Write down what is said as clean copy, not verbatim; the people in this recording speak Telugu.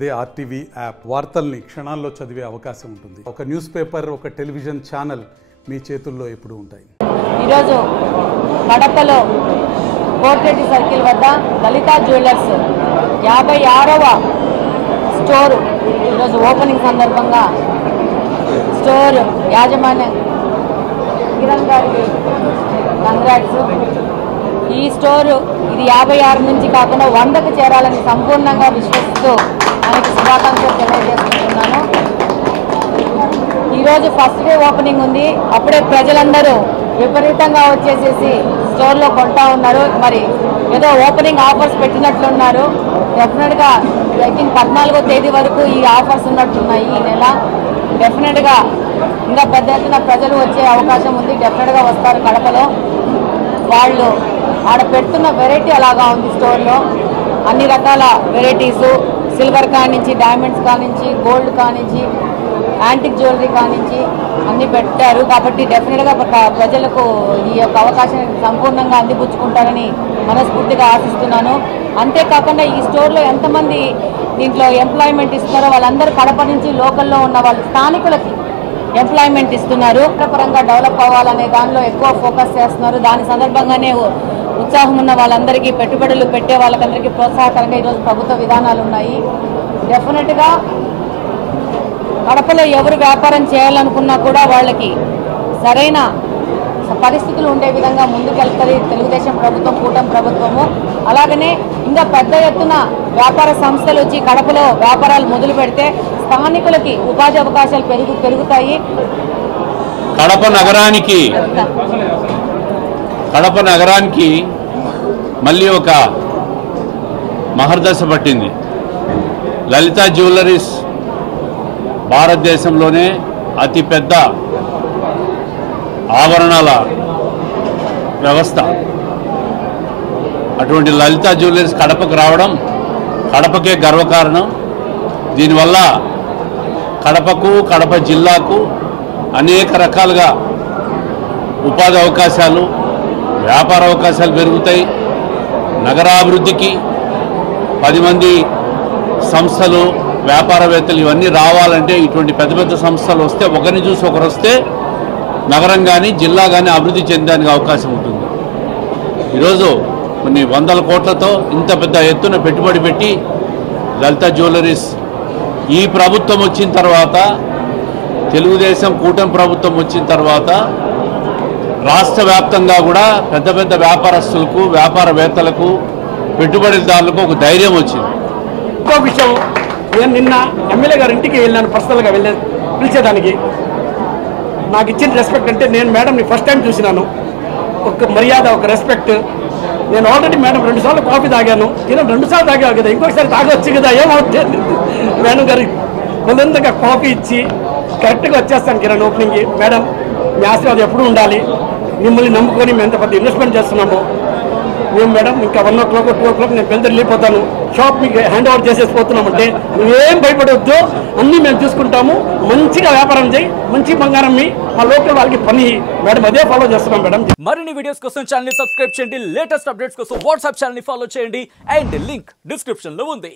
అదే ఆర్టీవీ యాప్ వార్తల్ని క్షణాల్లో చదివే అవకాశం ఉంటుంది. ఒక న్యూస్ పేపర్, ఒక టెలివిజన్ ఛానల్ మీ చేతుల్లో ఎప్పుడూ ఉంటాయి. ఈరోజు కడపలో కోర్టెటి సర్కిల్ వద్ద లలితా జ్యువెలర్స్ 56వ స్టోర్ ఈరోజు ఓపెనింగ్ సందర్భంగా స్టోర్ యాజమాన్య కిరణ్ గారికి కంగ్రాట్స్. ఈ స్టోరు ఇది 56 నుంచి కాకుండా 100కు చేరాలని సంపూర్ణంగా విశ్వసిస్తూ ఆయనకి శుభాకాంక్షలు తెలియజేస్తున్నాను. ఈరోజు ఫస్ట్ డే ఓపెనింగ్ ఉంది. అప్పుడే ప్రజలందరూ విపరీతంగా వచ్చేసేసి స్టోర్లో కొంటా ఉన్నారు. మరి ఏదో ఓపెనింగ్ ఆఫర్స్ పెట్టినట్లున్నారు. డెఫినెట్గా ఐ థింక్ 14వ తేదీ వరకు ఈ ఆఫర్స్ ఉన్నట్లున్నాయి. ఈ నెల డెఫినెట్గా ఇంకా పెద్ద ఎత్తున ప్రజలు వచ్చే అవకాశం ఉంది. డెఫినెట్గా వస్తారు. కడపలో వాళ్ళు ఆడ పెడుతున్న వెరైటీ అలాగా ఉంది. స్టోర్లో అన్ని రకాల వెరైటీసు, సిల్వర్ కానించి, డైమండ్స్ కానించి, గోల్డ్ కానించి, యాంటిక్ జ్యువెలరీ కానించి అన్నీ పెట్టారు. కాబట్టి డెఫినెట్గా ప్రజలకు ఈ యొక్క అవకాశాన్ని సంపూర్ణంగా అందిపుచ్చుకుంటారని మనస్ఫూర్తిగా ఆశిస్తున్నాను. అంతేకాకుండా ఈ స్టోర్లో ఎంతమంది దీంట్లో ఎంప్లాయ్మెంట్ ఇస్తున్నారో వాళ్ళందరూ కడప నుంచి లోకల్లో ఉన్న వాళ్ళు స్థానికులకి ఎంప్లాయ్మెంట్ ఇస్తున్నారు. పరంగా డెవలప్ అవ్వాలనే దానిలో ఎక్కువ ఫోకస్ చేస్తున్నారు. దాని సందర్భంగానే ఉత్సాహం ఉన్న వాళ్ళందరికీ, పెట్టుబడులు పెట్టే వాళ్ళకందరికీ ప్రోత్సాహకరంగా ఈరోజు ప్రభుత్వ విధానాలు ఉన్నాయి. డెఫినెట్గా కడపలో ఎవరు వ్యాపారం చేయాలనుకున్నా కూడా వాళ్ళకి సరైన పరిస్థితులు ఉండే విధంగా ముందుకెళ్తుంది తెలుగుదేశం ప్రభుత్వం, కూటమి ప్రభుత్వము. అలాగనే ఇంకా పెద్ద ఎత్తున వ్యాపార సంస్థలు వచ్చి కడపలో వ్యాపారాలు మొదలు పెడితే స్థానికులకి ఉపాధి అవకాశాలు పెరుగుతాయి. కడప నగరానికి మళ్ళీ ఒక మహర్దశ పట్టింది. లలితా జ్యువెలరీస్ భారతదేశంలోనే అతిపెద్ద ఆభరణాల వ్యవస్థ. అటువంటి లలితా జ్యువెలరీస్ కడపకు రావడం కడపకే గర్వకారణం. దీనివల్ల కడపకు, కడప జిల్లాకు అనేక రకాలుగా ఉపాధి అవకాశాలు, వ్యాపార అవకాశాలు పెరుగుతాయి. నగరాభివృద్ధికి 10 మంది సంస్థలు, వ్యాపారవేత్తలు ఇవన్నీ రావాలంటే ఇటువంటి పెద్ద పెద్ద సంస్థలు వస్తే, ఒకరిని చూసి ఒకరు వస్తే నగరం కానీ జిల్లా కానీ అభివృద్ధి చెందడానికి అవకాశం ఉంటుంది. ఈరోజు కొన్ని వందల కోట్లతో ఇంత పెద్ద ఎత్తున పెట్టుబడి పెట్టి లలితా జ్యువెలరీస్ ఈ ప్రభుత్వం వచ్చిన తర్వాత, తెలుగుదేశం కూటమి ప్రభుత్వం వచ్చిన తర్వాత రాష్ట్ర వ్యాప్తంగా కూడా పెద్ద పెద్ద వ్యాపారస్తులకు, వ్యాపారవేత్తలకు, పెట్టుబడిదారులకు ఒక ధైర్యం వచ్చింది. ఇంకో విషయం, నేను నిన్న ఎమ్మెల్యే గారి ఇంటికి వెళ్ళాను. పర్సనల్గా పిలిచేదానికి నాకు ఇచ్చిన రెస్పెక్ట్ అంటే, నేను మేడంని ఫస్ట్ టైం చూసినాను. ఒక మర్యాద, ఒక రెస్పెక్ట్. నేను ఆల్రెడీ మేడం 2 సార్లు కాఫీ తాగాను. నేను 2 సార్లు తాగాను కదా, ఇంకొకసారి తాగొచ్చు కదా, ఏమవుతుంది. మేడం గారి ముందుగా కాఫీ ఇచ్చి కరెక్ట్గా వచ్చేస్తాను కిరణ్ ఓపెనింగ్కి. మేడం మీ ఆశీర్వాదం ఎప్పుడూ ఉండాలి. మిమ్మల్ని నమ్ముకొని మేము ఎంత పెద్ద ఇన్వెస్ట్మెంట్ చేస్తున్నాము. మేము మేడం ఇంకా 1 o'clock 2 o'clock నేను బయలుదేరి వెళ్ళిపోతాను. షాప్ మీకు హ్యాండ్ ఓవర్ చేసేసి పోతున్నామంటే నువ్వేం భయపడవద్దు, అన్నీ మేము చూసుకుంటాము. మంచిగా వ్యాపారం చేయి, మంచి బంగారం మీ మా లోకల్ వాళ్ళకి పని. మేడం అదే ఫాలో చేస్తున్నాం మేడం. మరిన్ని వీడియోస్ కోసం ఛానల్ ని సబ్స్క్రైబ్ చేయండి. లేటెస్ట్ అప్డేట్స్ కోసం వాట్సాప్ ఛానల్ ని ఫాలో చేయండి. అండ్ లింక్ డిస్క్రిప్షన్ లో ఉంది.